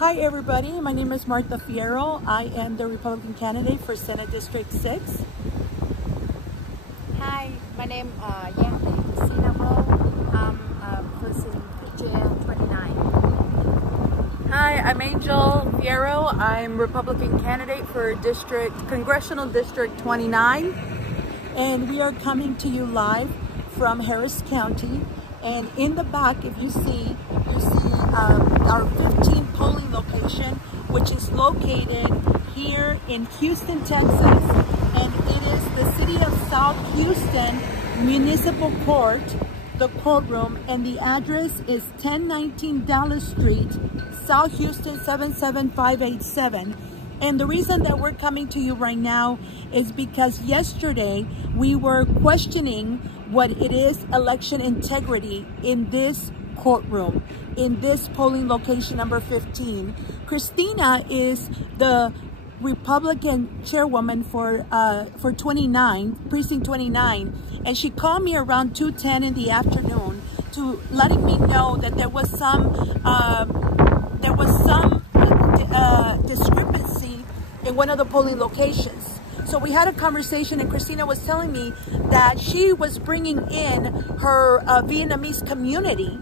Hi everybody, my name is Martha Fierro. I am the Republican candidate for Senate District 6. Hi, my name is Yang Sinabo. I'm person Chair 29. Hi, I'm Angel Fierro. I'm Republican candidate for Congressional District 29. And we are coming to you live from Harris County. And in the back, if you see our 15 polling location, which is located here in Houston, Texas. And it is the City of South Houston Municipal Court, the courtroom, and the address is 1019 Dallas Street, South Houston 77587. And the reason that we're coming to you right now is because yesterday we were questioning what it is election integrity in this courtroom, in this polling location number 15. Christina is the Republican chairwoman for 29, precinct 29, and she called me around 2:10 in the afternoon to letting me know that there was some discrepancy in one of the polling locations. So we had a conversation, and Christina was telling me that she was bringing in her Vietnamese community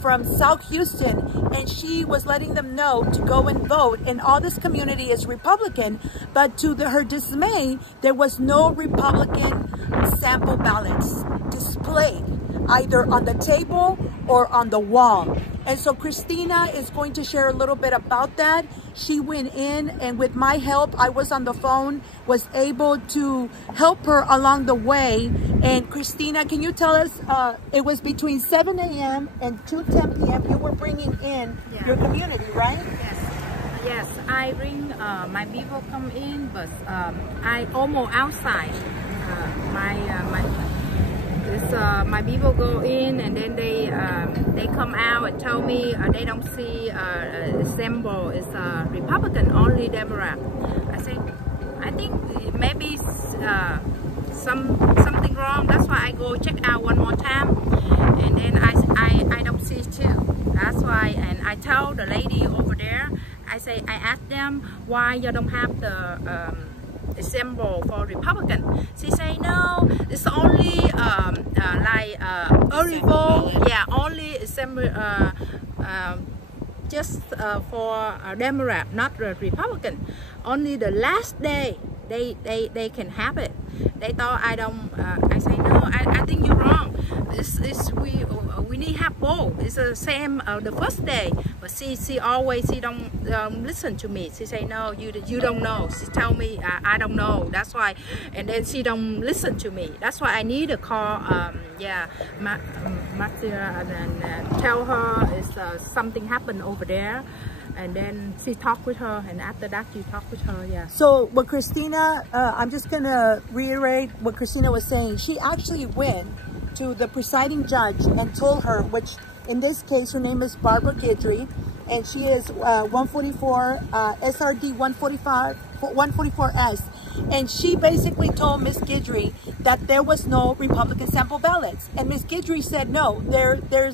from South Houston, and she was letting them know to go and vote. And all this community is Republican, but to her dismay, there was no Republican sample ballots displayed either on the table or on the wall. And so Christina is going to share a little bit about that. She went in, and with my help, I was on the phone, was able to help her along the way. And Christina, can you tell us, it was between 7 a.m. and 2:10 p.m. you were bringing in your community, right? Yes, I bring my people come in, but I almost outside. My people go in, and then they come out and tell me they don't see a symbol. It's Republican, only Democrat. I think maybe something wrong. That's why I go check out one more time, and then I don't see too. That's why, and I tell the lady over there. I ask them why you don't have the symbol for Republican. She say no, it's only early vote. Yeah, only symbol just for Democrat, not the Republican. Only the last day they can have it. They thought I don't. I say no. I think you're wrong. We need have both. It's the same the first day, but she don't listen to me. She say no, you don't know. She tell me I don't know. That's why, and then she don't listen to me. That's why I need to call Marcia and tell her something happened over there. And then she talked with her, and after that you talk with her. Yeah. So what Christina, I'm just gonna reiterate what Christina was saying. She actually went to the presiding judge and told her, which in this case her name is Barbara Guidry, and she is 144 SRD 144S, and she basically told Miss Guidry that there was no Republican sample ballots, and Miss Guidry said no,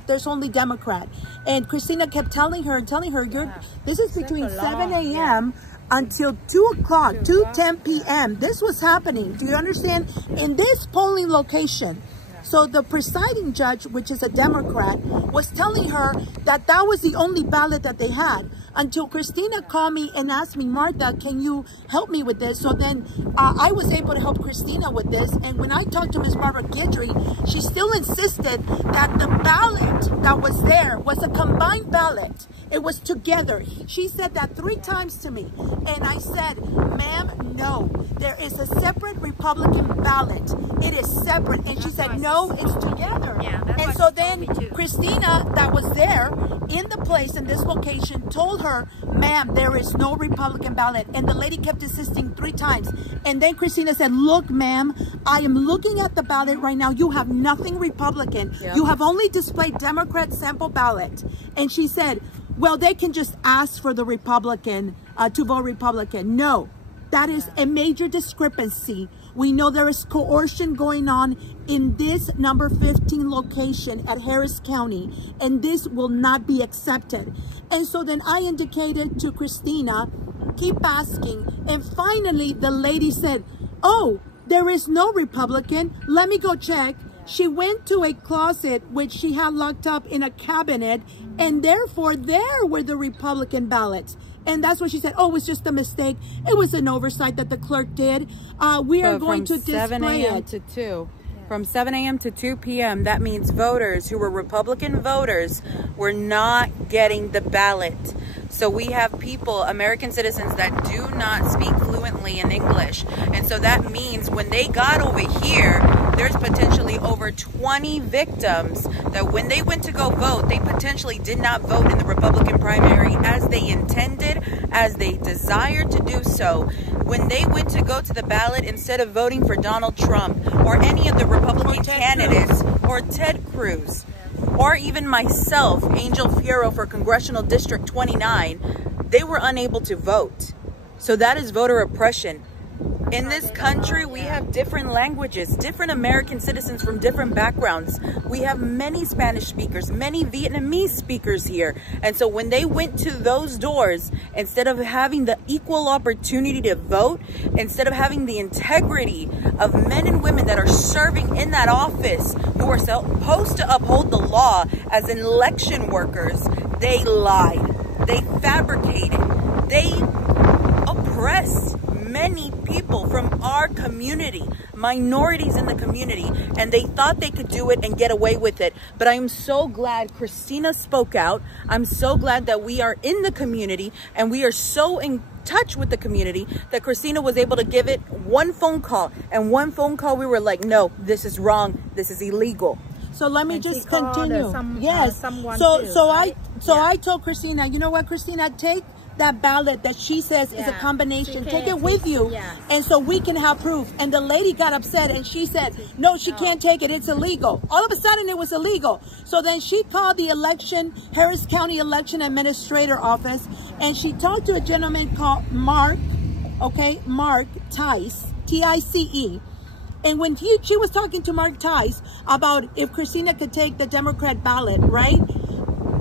there's only Democrat. And Christina kept telling her, this is between 7 a.m. until 2 o'clock, 2:10 p.m. This was happening. Do you understand? In this polling location. So the presiding judge, which is a Democrat, was telling her that that was the only ballot that they had, until Christina called me and asked me, Martha, can you help me with this? So then I was able to help Christina with this. And when I talked to Ms. Barbara Guidry, she still insisted that the ballot that was there was a combined ballot. It was together. She said that 3 times to me. And I said, ma'am, no, there is a separate Republican ballot. It is separate. And she said, no, it's together. And so then Christina, that was there in the place, in this location, told her, ma'am, there is no Republican ballot. And the lady kept insisting 3 times. And then Christina said, look, ma'am, I am looking at the ballot right now. You have nothing Republican. You have only displayed Democrat sample ballot. And she said, well, they can just ask for the Republican to vote Republican. No, That is a major discrepancy. We know there is coercion going on in this number 15 location at Harris County, and this will not be accepted. And so then I indicated to Christina, keep asking. And finally, the lady said, oh, there is no Republican. Let me go check. She went to a closet which she had locked up in a cabinet, and therefore there were the Republican ballots. And that's what she said. Oh, it was just a mistake. It was an oversight that the clerk did. We are going to display 7 a.m. it. to 2. From 7 a.m. to 2 p.m., that means voters who were Republican voters were not getting the ballot. So we have people, American citizens, that do not speak fluently in English. And so that means when they got over here, there's potentially over 20 victims that when they went to go vote, they potentially did not vote in the Republican primary as they intended, as they desired to do so. When they went to go to the ballot, instead of voting for Donald Trump or any of the Republican candidates or Ted Cruz, or even myself, Angel Fierro for Congressional District 29, they were unable to vote. So that is voter oppression. In this country, we have different languages, different American citizens from different backgrounds. We have many Spanish speakers, many Vietnamese speakers here. And so when they went to those doors, instead of having the equal opportunity to vote, instead of having the integrity of men and women that are serving in that office, who are supposed to uphold the law as election workers, they lied, they fabricated, they oppressed many people from our community, minorities in the community, and they thought they could do it and get away with it. But I am so glad Christina spoke out. I'm so glad that we are in the community and we are so in touch with the community that Christina was able to give it one phone call, and one phone call we were like, no, this is wrong, this is illegal. So let me just continue. Yes. I told Christina, you know what, Christina, take that ballot that she says is a combination, take it with you, and so we can have proof. And the lady got upset and she said, no, she can't take it, it's illegal. All of a sudden it was illegal. So then she called the Harris County Election Administrator office, and she talked to a gentleman called Mark Tice, T-I-C-E. And when she was talking to Mark Tice about if Christina could take the Democrat ballot, right?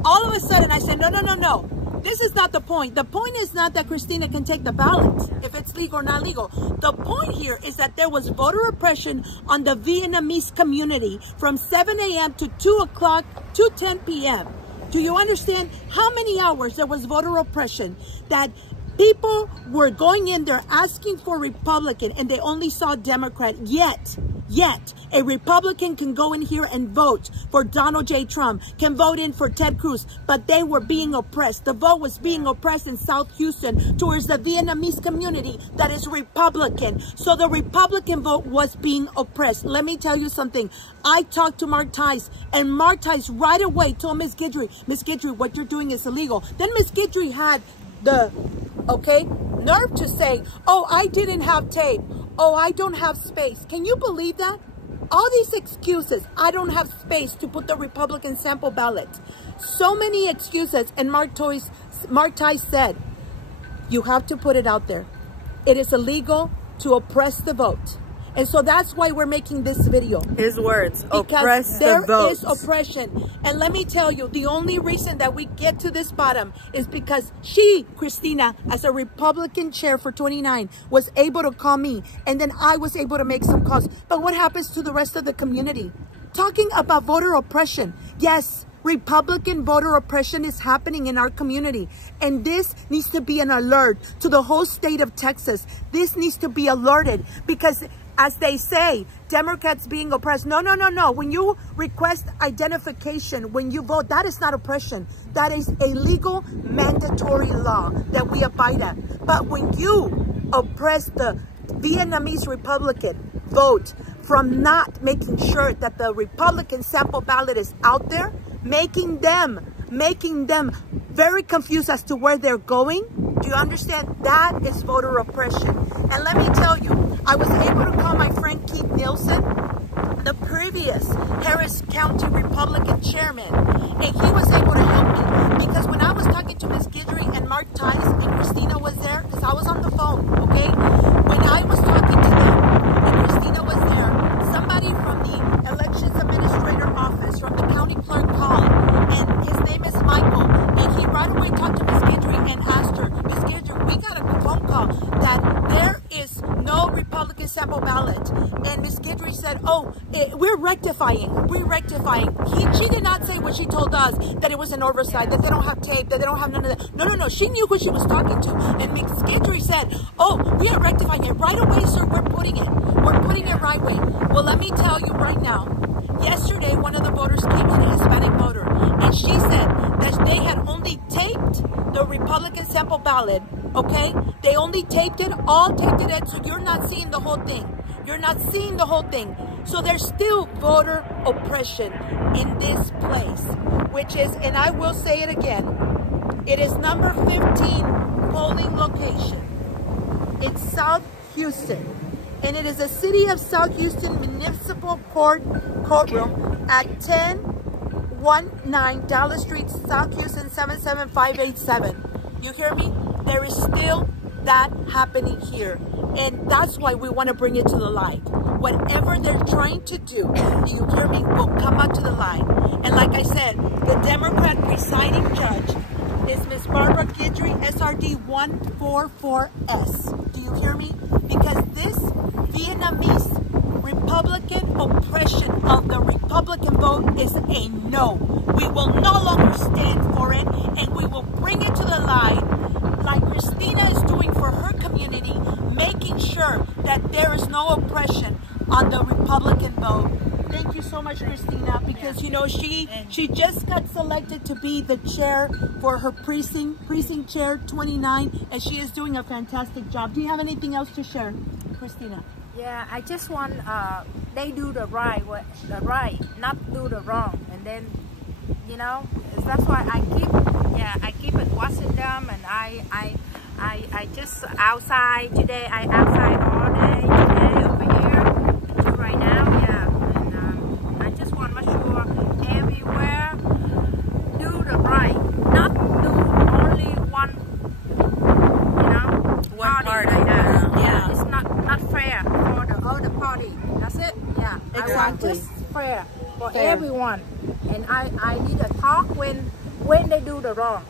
All of a sudden I said, no. This is not the point. The point is not that Christina can take the ballot, if it's legal or not legal. The point here is that there was voter oppression on the Vietnamese community from 7 a.m. to 2 o'clock to 10 p.m. Do you understand how many hours there was voter oppression? That people were going in there asking for Republican and they only saw Democrat. Yet a Republican can go in here and vote for Donald J. Trump, can vote in for Ted Cruz, but they were being oppressed. The vote was being oppressed in South Houston towards the Vietnamese community that is Republican. So the Republican vote was being oppressed. Let me tell you something. I talked to Mark Tice, and Mark Tice right away told Ms. Guidry, what you're doing is illegal. Then Ms. Guidry had the nerve to say, oh, I didn't have tape. Oh, I don't have space. Can you believe that? All these excuses. I don't have space to put the Republican sample ballot. So many excuses. And Mark Tice said, you have to put it out there. It is illegal to oppress the vote. And so that's why we're making this video. His words, because oppress the vote. There is oppression. And let me tell you, the only reason that we get to this bottom is because she, Christina, as a Republican chair for 29, was able to call me. And then I was able to make some calls. But what happens to the rest of the community? Talking about voter oppression. Yes, Republican voter oppression is happening in our community. And this needs to be an alert to the whole state of Texas. This needs to be alerted because, as they say, Democrats being oppressed. No. When you request identification, when you vote, that is not oppression. That is a legal, mandatory law that we abide by. But when you oppress the Vietnamese Republican vote from not making sure that the Republican sample ballot is out there, making them very confused as to where they're going, do you understand? That is voter oppression. And let me tell you, I was able to call my friend Keith Nielsen, the previous Harris County Republican chairman, and he was able to help me because when I was talking to Ms. Guidry and Mark Tice and Christina was there, because I was on the phone, okay? Miss Guidry said, oh, we're rectifying. She did not say what she told us, that it was an oversight, that they don't have tape, that they don't have none of that. No. She knew who she was talking to. And Miss Guidry said, oh, we are rectifying it. Right away, sir, we're putting it. We're putting it right away. Well, let me tell you right now, yesterday, one of the voters came in, a Hispanic voter, and she said that they had only taped the Republican sample ballot, okay? They only taped it, all taped it, so you're not seeing the whole thing. You're not seeing the whole thing. So there's still voter oppression in this place, which is, and I will say it again, it is number 15 polling location. It's South Houston. And it is a City of South Houston Municipal Courtroom at 1019 Dallas Street, South Houston 77587. You hear me? There is still that happening here. And that's why we want to bring it to the light. Whatever they're trying to do, you hear me, will come out to the light. And like I said, the Democrat presiding judge is Miss Barbara Guidry, SRD 144S. Do you hear me? Because this Vietnamese Republican oppression of the Republican vote is a no. We will no longer stand for it, and we will bring it to the light like Christina is doing for her community, making sure that there is no oppression on the Republican vote. Thank you so much, Christina, because you know she just got selected to be the chair for her precinct chair 29, and she is doing a fantastic job. Do you have anything else to share, Christina? Yeah, I just want they do the right, not do the wrong, and then you know that's why I keep it watching them, and I just outside today. I outside all day today over here until right now. Yeah, and I just want to make sure everywhere do the right, not do only one, you know, One party. part. Yeah, it's not fair for the other party. That's it. Yeah, Exactly. I want just fair for everyone, and I need to talk when they do the wrong.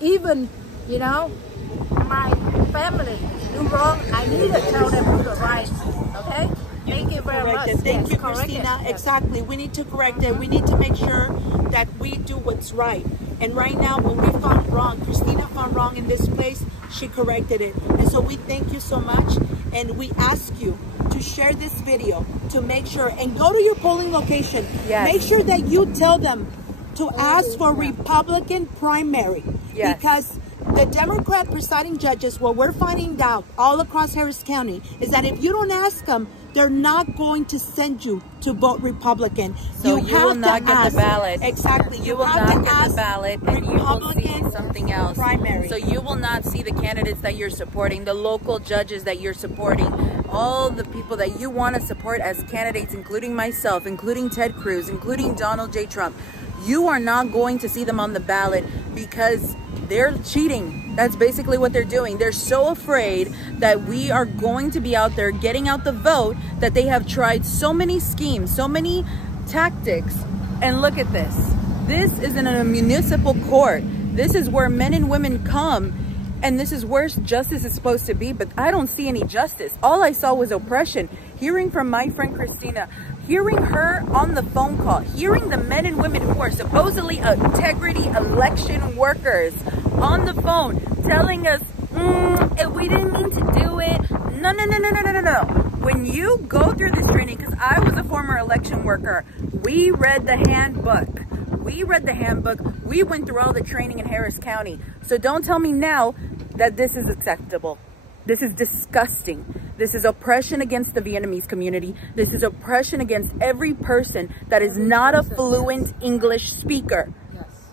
Even you know, my family do wrong, I need to tell them do the right. Okay. Thank you very much. Thank you, Christina. Exactly. We need to correct it. We need to make sure that we do what's right. And right now, when we found wrong, Christina found wrong in this place, she corrected it. And so we thank you so much. And we ask you to share this video to make sure, and go to your polling location. Yes. Make sure that you tell them to ask for Republican primary. Yes. Because the Democrat presiding judges, what we're finding out all across Harris County is that if you don't ask them, they're not going to send you to vote Republican. So you will not get the ballot. Exactly. You will not get the ballot, and you will see something else. Primary. So you will not see the candidates that you're supporting, the local judges that you're supporting, all the people that you want to support as candidates, including myself, including Ted Cruz, including Donald J. Trump. You are not going to see them on the ballot because they're cheating. That's basically what they're doing. They're so afraid that we are going to be out there getting out the vote that they have tried so many schemes, so many tactics. And look at this. This is in a municipal court. This is where men and women come, and this is where justice is supposed to be, but I don't see any justice. All I saw was oppression. Hearing from my friend Christina, hearing her on the phone call, hearing the men and women who are supposedly integrity election workers on the phone telling us, we didn't mean to do it. No. When you go through this training, because I was a former election worker, we read the handbook. We went through all the training in Harris County. So don't tell me now that this is acceptable. This is disgusting. This is oppression against the Vietnamese community. This is oppression against every person that is not a fluent English speaker.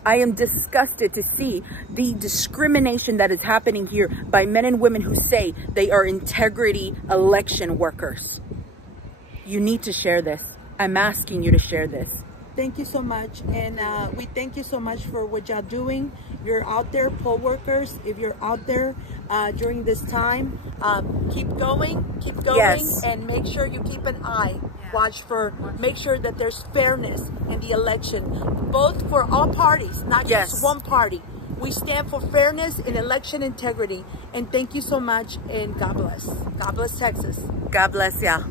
I am disgusted to see the discrimination that is happening here by men and women who say they are integrity election workers. You need to share this. I'm asking you to share this. Thank you so much, and we thank you so much for what y'all doing. You're out there, poll workers. If you're out there during this time, keep going, Yes. and make sure you keep an eye. Watch for, make sure that there's fairness in the election, both for all parties, not just one party. We stand for fairness and election integrity. And thank you so much, and God bless. God bless Texas. God bless y'all.